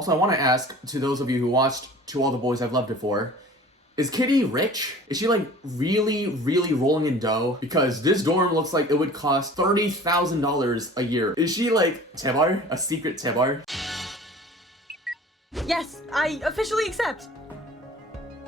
Also, I want to ask, to those of you who watched To All the Boys I've Loved Before, is Kitty rich? Is she like really rolling in dough? Because this dorm looks like it would cost $30,000 a year. Is she like 재벌? A secret 재벌? Yes, I officially accept.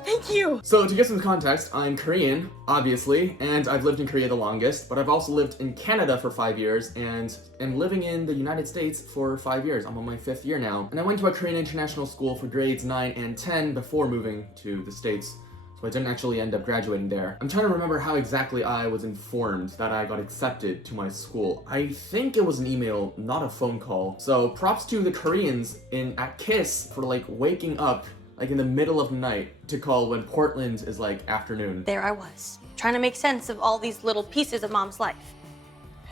Thank you! So to get some context, I'm Korean, obviously, and I've lived in Korea the longest, but I've also lived in Canada for 5 years and am living in the United States for 5 years. I'm on my 5th year now. And I went to a Korean international school for grades 9 and 10 before moving to the States, so I didn't actually end up graduating there. I'm trying to remember how exactly I was informed that I got accepted to my school. I think it was an email, not a phone call. So props to the Koreans at KISS for like waking up like in the middle of the night to call when Portland is like afternoon. There I was, trying to make sense of all these little pieces of Mom's life.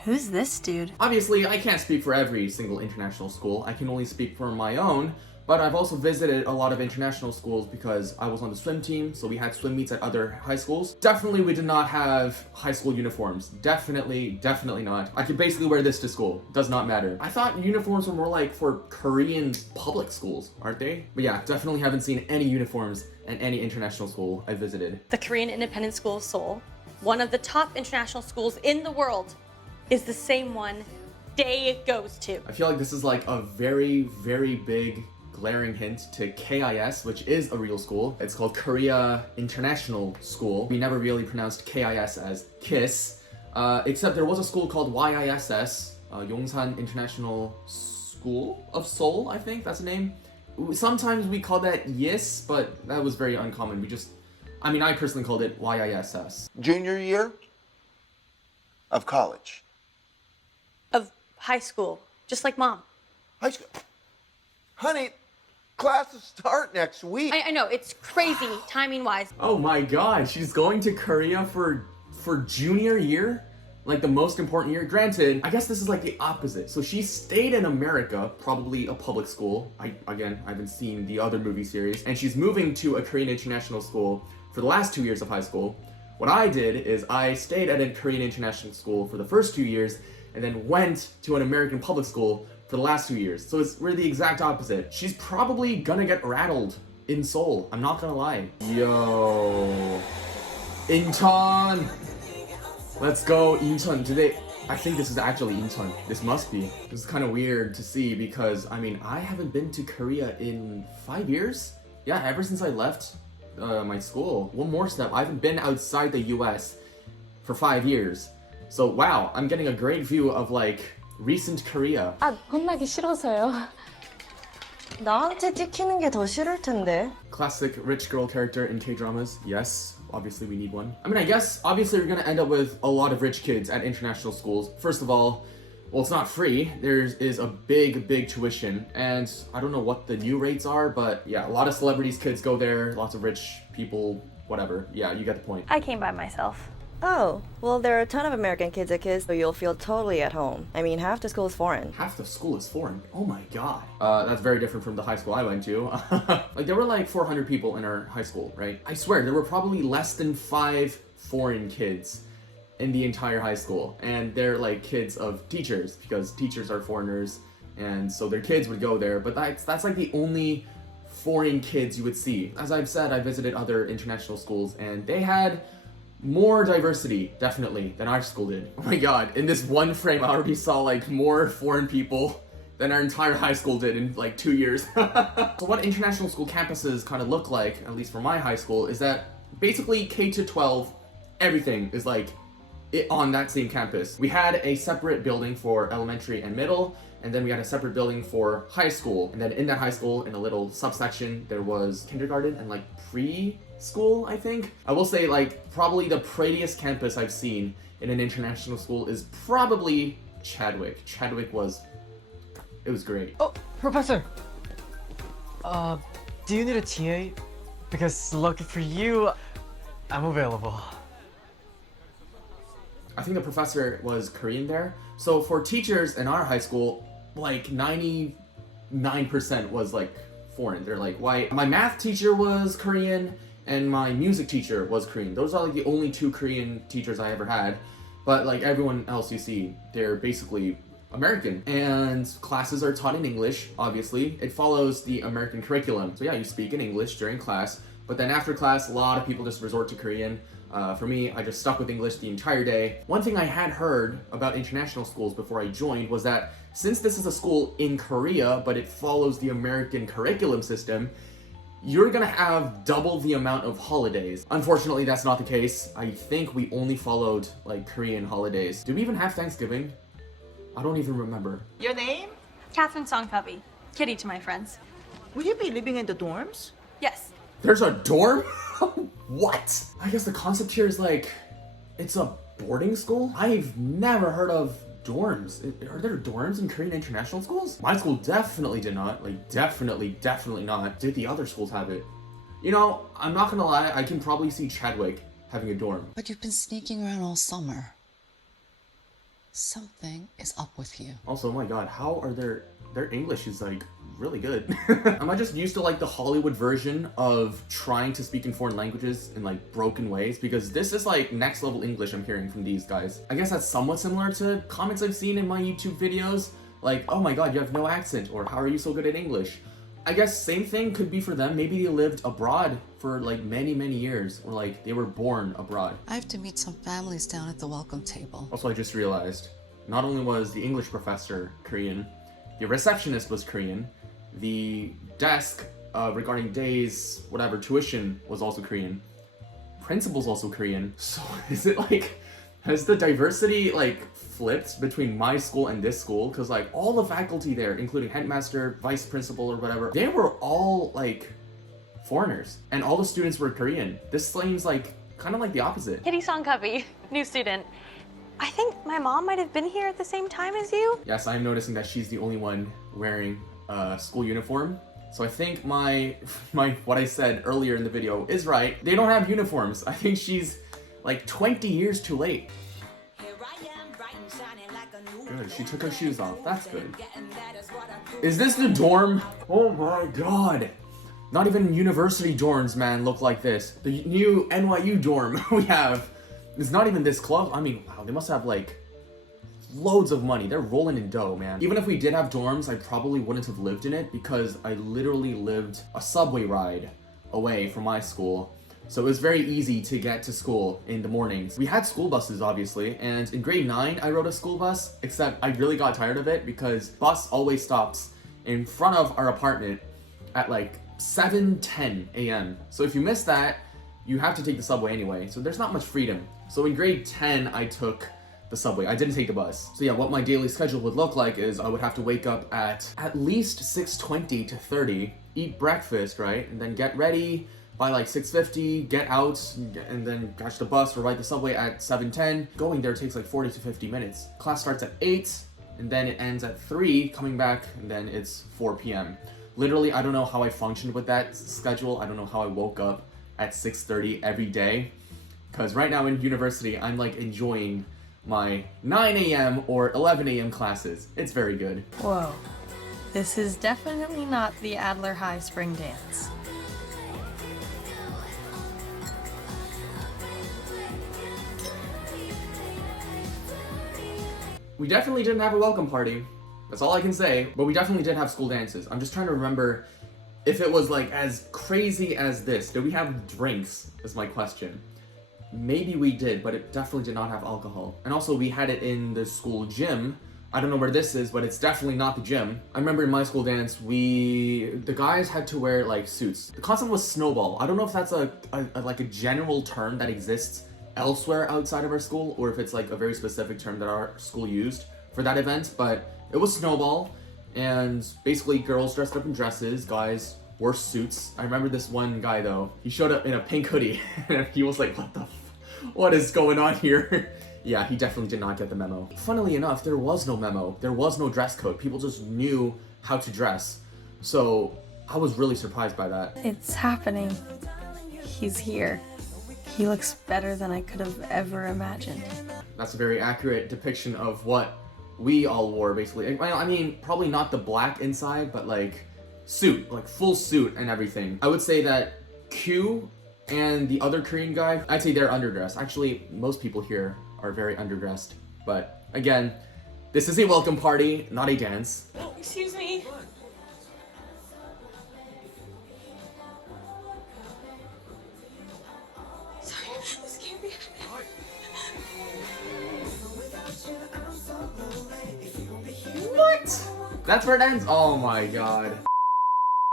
Who's this dude? Obviously, I can't speak for every single international school. I can only speak for my own, but I've also visited a lot of international schools because I was on the swim team, so we had swim meets at other high schools. Definitely we did not have high school uniforms. Definitely not. I could basically wear this to school. Does not matter. I thought uniforms were more like for Korean public schools, aren't they? But yeah, definitely haven't seen any uniforms at any international school I visited. The Korean Independent School of Seoul, one of the top international schools in the world, is the same one Day goes to. I feel like this is like a very big glaring hint to KIS, which is a real school. It's called Korea International School. We never really pronounced KIS as KISS, except there was a school called YISS, Yongsan International School of Seoul, I think that's the name. Sometimes we call that YIS, but that was very uncommon. I personally called it YISS. Junior year of college. Of high school, just like Mom. High school. Honey, classes start next week. I know, it's crazy, timing-wise. Oh my god, she's going to Korea for junior year? Like the most important year? Granted, I guess this is like the opposite. So she stayed in America, probably a public school. I haven't seen the other movie series. And she's moving to a Korean international school for the last 2 years of high school. What I did is I stayed at a Korean international school for the first 2 years and then went to an American public school for the last 2 years. So we're the exact opposite. She's probably gonna get rattled in Seoul. I'm not gonna lie. Yo. Incheon. Let's go, Incheon. I think this is actually Incheon. This must be. This is kind of weird to see because, I haven't been to Korea in 5 years? Yeah, ever since I left my school. One more step, I haven't been outside the US for 5 years. So wow, I'm getting a great view of like recent Korea. 혼나기 싫어서요. 나한테 찍히는 게 더 싫을 텐데. Classic rich girl character in K-dramas. Yes, obviously we need one. I guess obviously you're gonna end up with a lot of rich kids at international schools. First of all, well, it's not free. There is a big tuition, and I don't know what the new rates are, but yeah, a lot of celebrities' kids go there, lots of rich people, whatever. Yeah, you get the point. I came by myself. Oh, well, there are a ton of American kids at KISS, so you'll feel totally at home. Half the school is foreign. Half the school is foreign? Oh my god. That's very different from the high school I went to. Like, there were like 400 people in our high school, right? I swear, there were probably less than 5 foreign kids in the entire high school. And they're like kids of teachers, because teachers are foreigners, and so their kids would go there. But that's like the only foreign kids you would see. As I've said, I visited other international schools, and they had more diversity, definitely, than our school did. Oh my god, in this one frame I already saw like more foreign people than our entire high school did in like 2 years. So what international school campuses kind of look like, at least for my high school, is that basically K to 12, everything is like on that same campus. We had a separate building for elementary and middle, and then we had a separate building for high school. And then in that high school, in a little subsection, there was kindergarten and like preschool, I think. I will say like probably the prettiest campus I've seen in an international school is probably Chadwick. Chadwick was great. Oh, Professor! Do you need a TA? Because lucky for you, I'm available. I think the professor was Korean there. So for teachers in our high school, like 99% was like foreign. They're like white. My math teacher was Korean and my music teacher was Korean. Those are like the only 2 Korean teachers I ever had. But like everyone else you see, they're basically American. And classes are taught in English, obviously. It follows the American curriculum. So yeah, you speak in English during class, but then after class, a lot of people just resort to Korean. For me, I just stuck with English the entire day. One thing I had heard about international schools before I joined was that since this is a school in Korea, but it follows the American curriculum system, you're gonna have double the amount of holidays. Unfortunately, that's not the case. I think we only followed like Korean holidays. Did we even have Thanksgiving? I don't even remember. Your name? Catherine Songcovey. Kitty to my friends. Will you be living in the dorms? Yes. There's a dorm? What? I guess the concept here is like, it's a boarding school? I've never heard of dorms. Are there dorms in Korean international schools? My school definitely did not. Like, definitely not. Did the other schools have it? You know, I'm not gonna lie, I can probably see Chadwick having a dorm. But you've been sneaking around all summer. Something is up with you. Also, oh my god, how are their English is like really good. Am I just used to like the Hollywood version of trying to speak in foreign languages in like broken ways? Because this is like next level English I'm hearing from these guys. I guess that's somewhat similar to comments I've seen in my YouTube videos. Like, oh my god, you have no accent, or how are you so good at English? I guess same thing could be for them. Maybe they lived abroad for like many years, or like they were born abroad. I have to meet some families down at the welcome table. Also, I just realized, not only was the English professor Korean, the receptionist was Korean, the desk regarding days, whatever, tuition was also Korean, principal's also Korean. So is it like, has the diversity like flipped between my school and this school? Because like all the faculty there, including headmaster, vice principal, or whatever, they were all like foreigners, and all the students were Korean. This seems like kind of like the opposite. Kitty Songcovey, new student. I think my mom might have been here at the same time as you. Yes, I'm noticing that she's the only one wearing a school uniform. So I think my what I said earlier in the video is right. They don't have uniforms. I think she's like 20 years too late. Good, she took her shoes off. That's good. Is this the dorm? Oh my god. Not even university dorms, man, look like this. The new NYU dorm we have is not even this close. I mean, wow, they must have like loads of money. They're rolling in dough, man. Even if we did have dorms, I probably wouldn't have lived in it because I literally lived a subway ride away from my school. So it was very easy to get to school in the mornings. We had school buses, obviously, and in grade 9, I rode a school bus, except I really got tired of it because bus always stops in front of our apartment at like 7:10 a.m. So if you miss that, you have to take the subway anyway. So there's not much freedom. So in grade 10, I took the subway. I didn't take the bus. So yeah, what my daily schedule would look like is I would have to wake up at least 6:20 to 30, eat breakfast, right? And then get ready by like 6:50, get out, and then catch the bus or ride the subway at 7:10. Going there takes like 40 to 50 minutes. Class starts at 8, and then it ends at 3, coming back, and then it's 4 p.m. Literally, I don't know how I functioned with that schedule. I don't know how I woke up at 6:30 every day. Because right now in university, I'm like enjoying my 9 a.m. or 11 a.m. classes. It's very good. Whoa. This is definitely not the Adler High Spring Dance. We definitely didn't have a welcome party. That's all I can say. But we definitely did have school dances. I'm just trying to remember if it was like as crazy as this. Did we have drinks is my question. Maybe we did, but it definitely did not have alcohol. And also we had it in the school gym. I don't know where this is, but it's definitely not the gym. I remember in my school dance, the guys had to wear like suits. The concept was snowball. I don't know if that's a like a general term that exists elsewhere outside of our school, or if it's like a very specific term that our school used for that event, but it was snowball, and basically girls dressed up in dresses, guys wore suits. I remember this one guy though, he showed up in a pink hoodie, and he was like, what is going on here? Yeah, he definitely did not get the memo. Funnily enough, there was no memo. There was no dress code. People just knew how to dress. So I was really surprised by that. It's happening. He's here. He looks better than I could have ever imagined. That's a very accurate depiction of what we all wore, basically. I mean, probably not the black inside, but like suit, like full suit and everything. I would say that Q and the other Korean guy, I'd say they're underdressed. Actually, most people here are very underdressed. But again, This is a welcome party, not a dance. Oh, excuse me. Sorry, this can't be happening. What? That's where it ends? Oh my god.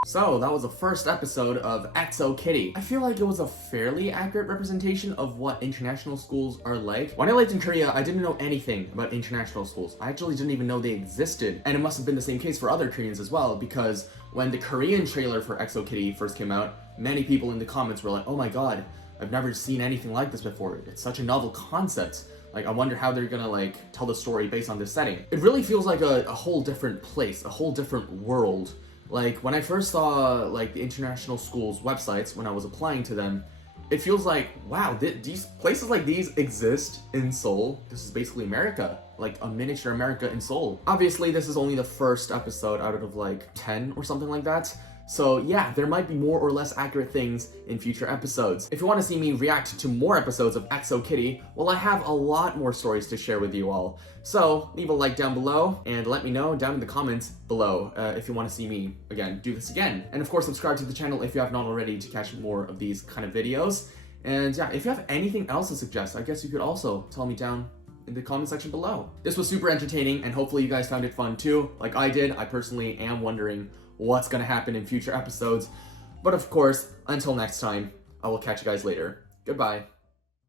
So, that was the first episode of XO Kitty. I feel like it was a fairly accurate representation of what international schools are like. When I lived in Korea, I didn't know anything about international schools. I actually didn't even know they existed. And it must have been the same case for other Koreans as well, because when the Korean trailer for XO Kitty first came out, many people in the comments were like, oh my god, I've never seen anything like this before. It's such a novel concept. Like, I wonder how they're gonna, like, tell the story based on this setting. It really feels like a whole different place, a whole different world. Like, when I first saw, like, the international schools' websites, when I was applying to them, it feels like, wow, these places like these exist in Seoul. This is basically America, like a miniature America in Seoul. Obviously, this is only the first episode out of, like, 10 or something like that. So yeah, there might be more or less accurate things in future episodes. If you want to see me react to more episodes of XO Kitty, well, I have a lot more stories to share with you all. So leave a like down below and let me know down in the comments below if you want to see me, again, do this again. And of course, subscribe to the channel if you have not already to catch more of these kind of videos. And yeah, if you have anything else to suggest, I guess you could also tell me down in the comment section below. This was super entertaining and hopefully you guys found it fun too. Like I did, I personally am wondering what's gonna happen in future episodes. But of course, until next time, I will catch you guys later. Goodbye.